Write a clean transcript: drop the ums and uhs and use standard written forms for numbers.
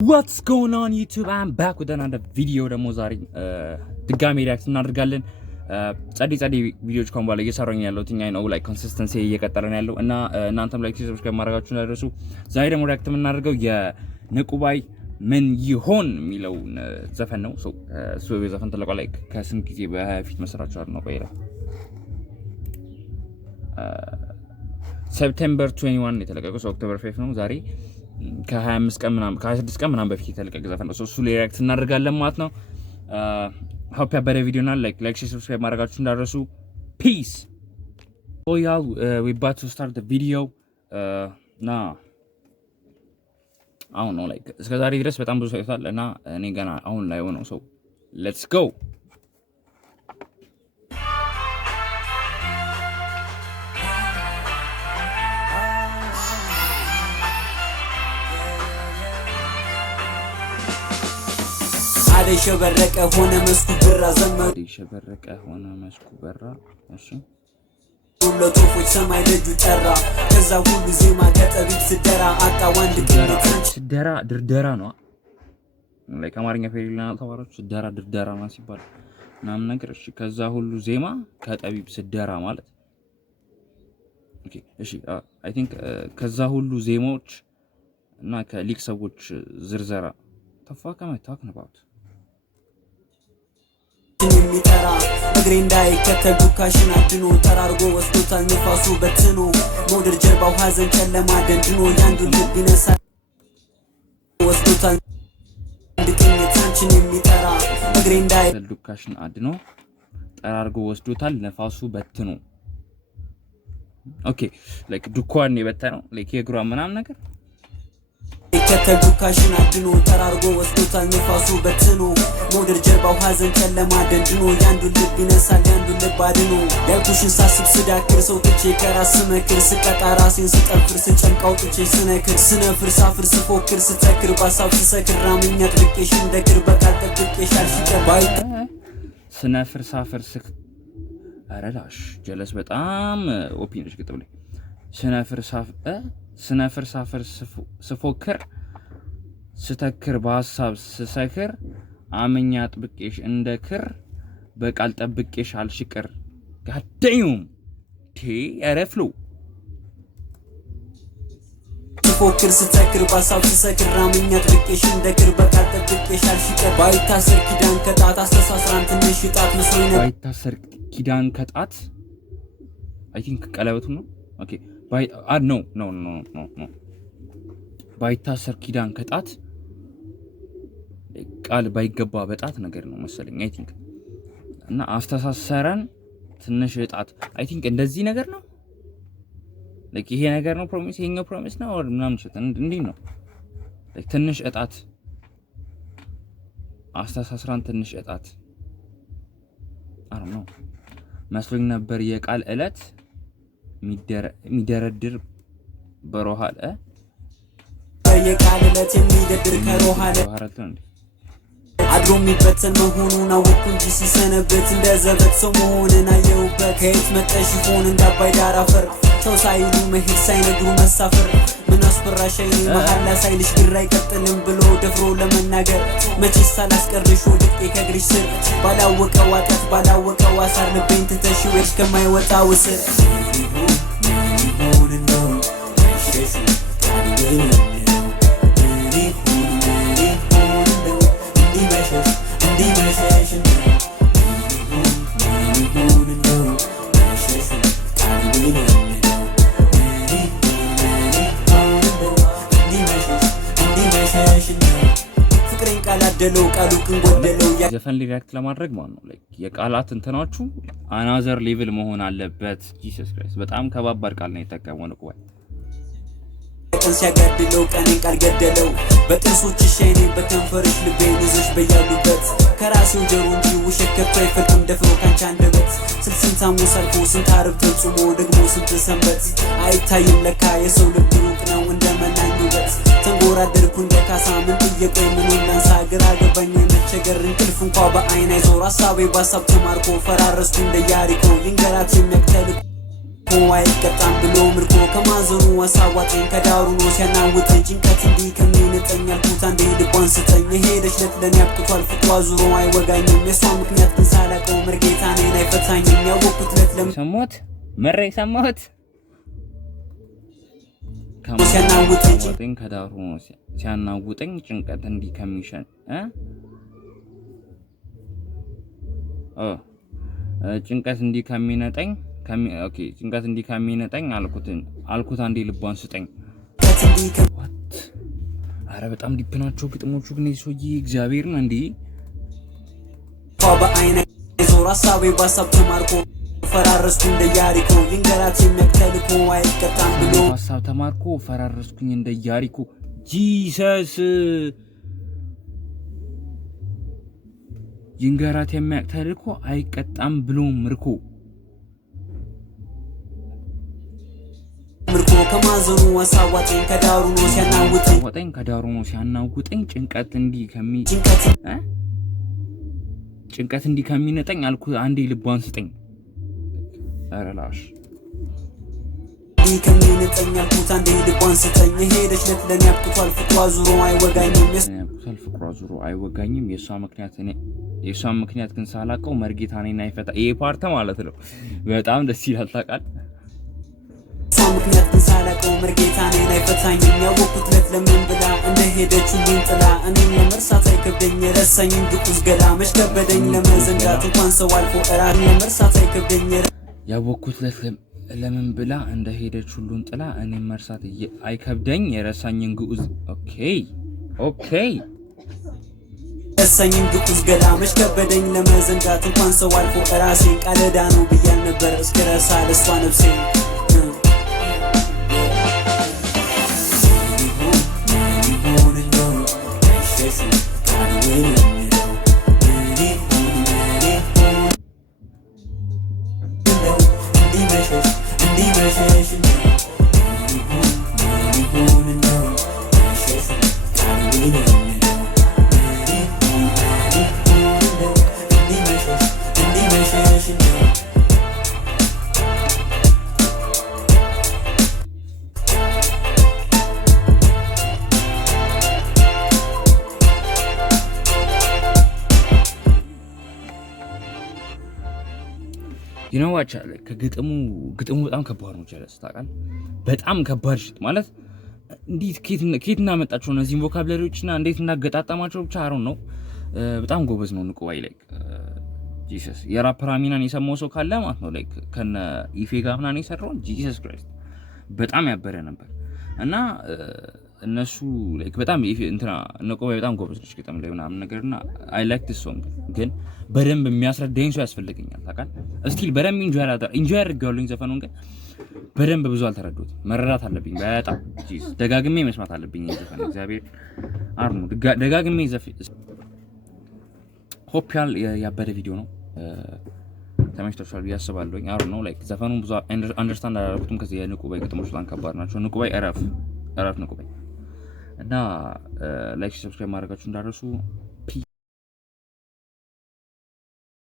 What's going on YouTube? I'm back with another video ደግሞ ዛሬ ድጋሚ ሪአክት እናደርጋለን። ጸዲ ቪዲዮዎች ኮን ባለ እየሰራኝ ያለው ትኛይ ነው ላይ ኮንሲስተንሲ እየቀጠረን ያለው እና እናንተም ላይክ ሰብስክራይብ ማድረጋችሁን እንዳትረሱ። ዛሬ ደግሞ ሪአክት የምናደርገው የንቁባይ ምን ይሆን የሚለው ዘፈን ነው። ሶ የዘፈን ተለቋል ላይ ከስንት ጊዜ በፊት መስራቹ ነው ቆይራ ሴፕቴምበር 21 የተለቀቀው ኦክቶበር 5 ነው ዛሬ ከ25 ቀን ምናምን ከ26 ቀን ምናምን በፊት የተለቀቀ ዘፈን ነው። እሱ ላይ ሪአክት እናደርጋለን ማለት ነው። ሆፕ ያበረ ቪዲዮ እና ላይክ ሰብስክራይብ ማድረጋችሁ እንዳትረሱ። ፒስ ኦያል we about to start the video ና አሁን ነው ላይክ እስከ ዛሬ ድረስ በጣም ብዙ ሳይታል እና እኔ ገና አሁን ላይ ሆነው ሶ ሌትስ ጎ ሸበረቀ ሆነ መስኩ በራ ዘመን ሸበረቀ ሆነ መስኩ በራ እሺ ሁለቶች ሰማይ ደጁ ጠራ ከዛ ሁሉ ዜማ ከጠቢብ ስደራ አጣ ወንድ ስደራ ድርደራ ነው ላይ ከአማርኛ ፌሪልና ተዋራች ስደራ ድርደራ ማለት ሲባል ምናምን ነገር እሺ ከዛ ሁሉ ዜማ ከጠቢብ ስደራ ማለት ኦኬ እሺ አይ ቲንክ ከዛ ሁሉ ዜማዎች እና ከሊክ ሰዎች ዝርዘራ ተፋከመ ታክን about የሚጠራ እግሬ እንዳይከተል ዱካሽን አድኖ ጠራርጎ ወስዶታል ንፋሱ በትኖ ሞደር ጀርባው ሀዘን ጨለማ ደንድኖ ያንዱ ልብ ይነሳል ወስዶታል ድቅኝታችን የሚጠራ እግሬ እንዳይከተል ዱካሽን አድኖ ጠራርጎ ወስዶታል ንፋሱ በትኖ ኦኬ ላይክ ዱኳን የበተነው ላይክ የግሯ ምናምን ነገር ከተዱካሽን አድኖ ጠራርጎ ወስዶታል ንፋሱ በትኖ ሞደር ጀርባው ሀዘን ጨለማ ደንድኖ ያንዱ ልብ ይነሳል ያንዱ ልብ አድኖ ያልኩሽን ሳስብ ስዳክር ሰው ትቼ ከራስ ስመክር ስቀጣ ራሴን ስጠፍር ስጨንቃው ጥቼ ስነክር ስነፍር ሳፍር ስፎክር ስተክር ባሳብ ስሰክር ራምኛ ጥብቄሽ እንደክር በቃል ጠብቄሽ አልሽቀባይ ስነፍር ሳፍር ስክ አረላሽ ጀለስ በጣም ኦፒኒዮን ግጥም ላይ ስነፍር ሳፍር ስፎክር ስተክር በሐሳብ ስሰክር አመኛ ጥብቄሽ እንደክር በቃል ጠብቄሽ አልሽቅር ጋደዩም ያረፍሉ ስፎክር ስተክር በሐሳብ ስሰክር አመኛ ጥብቄሽ እንደክር በቃል ጠብቄሽ አልሽቅር ባይታሰር ኪዳን ከጣት አስተሳስራን ትንሽ ጣት መስሎኝ ነው ባይታሰር ኪዳን ከጣት አይ ቲንክ ቀለበቱ ነው ኦኬ no ባይታሰር ኪዳን ከጣት ቃል ባይገባ በጣት ነገር ነው መሰለኝ አይ ቲንክ እና አስተሳሰረን ትንሽ ጣት አይ ቲንክ እንደዚህ ነገር ነው ላይክ ይሄ ነገር ነው ፕሮሚስ ይሄኛው ፕሮሚስ ነው or ምናምን ሸት እንዴ ነው ላይክ ትንሽ ጣት አስተሳሰረን ትንሽ ጣት I don't know መስሎኝ ነበር የቃል እለት ሚደረድር በሮሃለ የቃል እለት የሚደረድር ከሮሃለ አድሮ የሚበተን መሆኑን አወኩ እንጂ ሲሰነበት እንደዘበት ሰው መሆንን አየሁበት ከየት መጠሽ ይሆን እንዳባይ ዳር አፈር ሰው ሳይሉ መሄድ ሳይነግሩ መሳፈር ምን አስፈራሻይ መሐላ ሳይልሽ ግራ አይቀጥልም ብሎ ደፍሮ ለመናገር መቼስ ሳላስቀርሽ ወድቄ ከግሪሽ ስር ባላወቀው አጣት ባላወቀው አሳር ልቤን ትተሽው እስከማይወጣ ውስር ፍቅሬን ቃል አደለው ቃሉ ግን ጎደለው ዘፈን ሪአክት ለማድረግ ማለት ነው ላይክ የቃላት እንትናቹ አናዘር ሌቭል መሆን አለበት ጂሰስ ክራይስት በጣም ከባባድ ቃል ነው የተጠቀመው ነው ቆይ ቀን ሲያጋድለው ቀኔን ቃል ገደለው በጥርሶችሽ አይኔ በከንፈርሽ ልቤን ይዘሽ በያሉበት ከራሴው ጀሩ እንጂ ውሸት ከቶ አይፈልቅም ደፍሮ ካንቺ አንደበት ስንት ዓመት አልፎ ስንት ዓርብ ተጽሞ ደግሞ ስንት ሰንበት አይታይም ለካ የሰው ልብ ሩቅ ነው እንደመናኝ ውበት ተንጎራደርኩ እንደ ካሳ ምን ጥየቀኝ ምን ላንሳ ግራ ገባኝ መቸገር እንቅልፍ እንኳን በአይን አይዞር ሐሳቤ ባሳብ ተማርኮ ፈራረስኩ እንደ ያሪኮ ይንገራት የሚያክተል አይቀጣም ብሎ ምርኮ ከማዘኑ አሳዋጭኝ ከዳሩ ነው ሲያናውጠኝ ጭንቀት እንዲህ ከሚነጠኝ ያልኩት አንዴ ልቧን ስጠኝ የሄደች ለት ለኔ አብቅቷል ፍቅሯ ዙሮ አይወጋኝም የሷ ምክንያት ግን ሳላቀው መርጌታ እኔን አይፈታኝም ያወቅኩት ለት ሰሞት መሬ ሰሞት ሲያናውጠኝ ከዳሩ ነው ሲያናውጠኝ ጭንቀት እንዲህ ከሚሸን ጭንቀት እንዲህ ከሚነጠኝ ኦኬ ጭንቀት እንዲህ ከሚነጠኝ አልኩት አንዴ ልቧን ስጠኝ። አረ በጣም ዲፕ ናቸው ግጥሞቹ ግን ሰውዬ እግዚአብሔርን እንዴ በአይነ ዞር ሐሳቤ ባሳብ ተማርኮ ፈራረስኩኝ እንደ ያሪኮ ይንገራት የሚያክተልኮ አይቀጣም ብሎ ሐሳብ ተማርኮ ፈራረስኩኝ እንደ ያሪኮ ጂሰስ ይንገራት የሚያክተልኮ አይቀጣም ብሎ ምርኮ ከማዘኑ አሳዋጭኝ ከዳሩ ነው ሲያናውጠኝ ጭንቀት እንዲህ ከሚነጠኝ አልኩት አንዴ ልቧን ስጠኝ። አረላሽ ከሚነጠኝ አልኩት አንዴ ልቧን ስጠኝ የሄደች ለት ለኔ አብቅቷል ፍቅሯ ዙሮ አይወጋኝም የሷ ምክንያት ግን ሳላቀው መርጌታ እኔን አይፈታ። ይሄ ፓርት ማለት ነው በጣም ደስ ይላል ታውቃለህ። ምክንያት ግን ሳላቀው መርጌታ እኔን አይፈታኝም ያወቅኩት ለት ለምን ብላ እንደሄደች ሁሉን ጥላ እኔን ለመርሳት አይከብደኝ የረሳኝን ግቁዝ ገላ መች ከበደኝ ለመዘንጋት እንኳን ሰው አልፎ እራን ለመርሳት አይከብደኝ ያወቅኩት ለት ለምን ብላ እንደሄደች ሁሉን ጥላ እኔን መርሳት አይከብደኝ የረሳኝን ግዑዝ ኦኬ የረሳኝን ግቁዝ ገላ መች ከበደኝ ለመዘንጋት እንኳን ሰው አልፎ እራሴን ቃለዳ ነው ብያል ነበር እስከረሳ ለሷ ነፍሴ ይነዋቻ ከግጥሙ በጣም ከባድ ነው ጀለስ ታውቃለህ። በጣም ከባድ ሽት ማለት እንዴት ኬት እናመጣቸው እነዚህን ቮካብላሪዎችና እንዴት እናገጣጣማቸው ብቻ አሮን ነው። በጣም ጎበዝ ነው ንቁባይ ላይክ ጂሰስ የራፐር አሚናን የሰማው ሰው ካለ ማለት ነው ላይክ ከነ ኢፌ ጋር ምናምን የሰራው ጂሰስ ክራይስት በጣም ያበረ ነበር እና እነሱ ላይክ በጣም እንትና ንቁባይ በጣም ጎበዝ ነው ግጥም ላይ ምናምን ነገርና አይ ላይክ ዲስ ሶንግ ግን በደንብ የሚያስረዳኝ ሰው ያስፈልገኛል ታውቃለህ። እስቲል በደንብ ኢንጆይ አድርጌዋለሁኝ ዘፈኑን ግን በደንብ ብዙ አልተረዱት መረዳት አለብኝ በጣም ጂስ ደጋግሜ መስማት አለብኝ ዘፈን እግዚአብሔር አርኑ ደጋግሜ ሆፕ ያበደ ቪዲዮ ነው ተመችቶሻል ብዬ አስባለሁኝ። አርኑ ላይክ ዘፈኑን ብዙ አንደርስታንድ አላደረኩትም ከዚህ የንቁባይ ግጥሞች በጣም ከባድ ናቸው። ንቁባይ እረፍ ንቁባይ እና ላይክ ሰብስክራይብ ማድረጋችሁ እንዳትረሱ።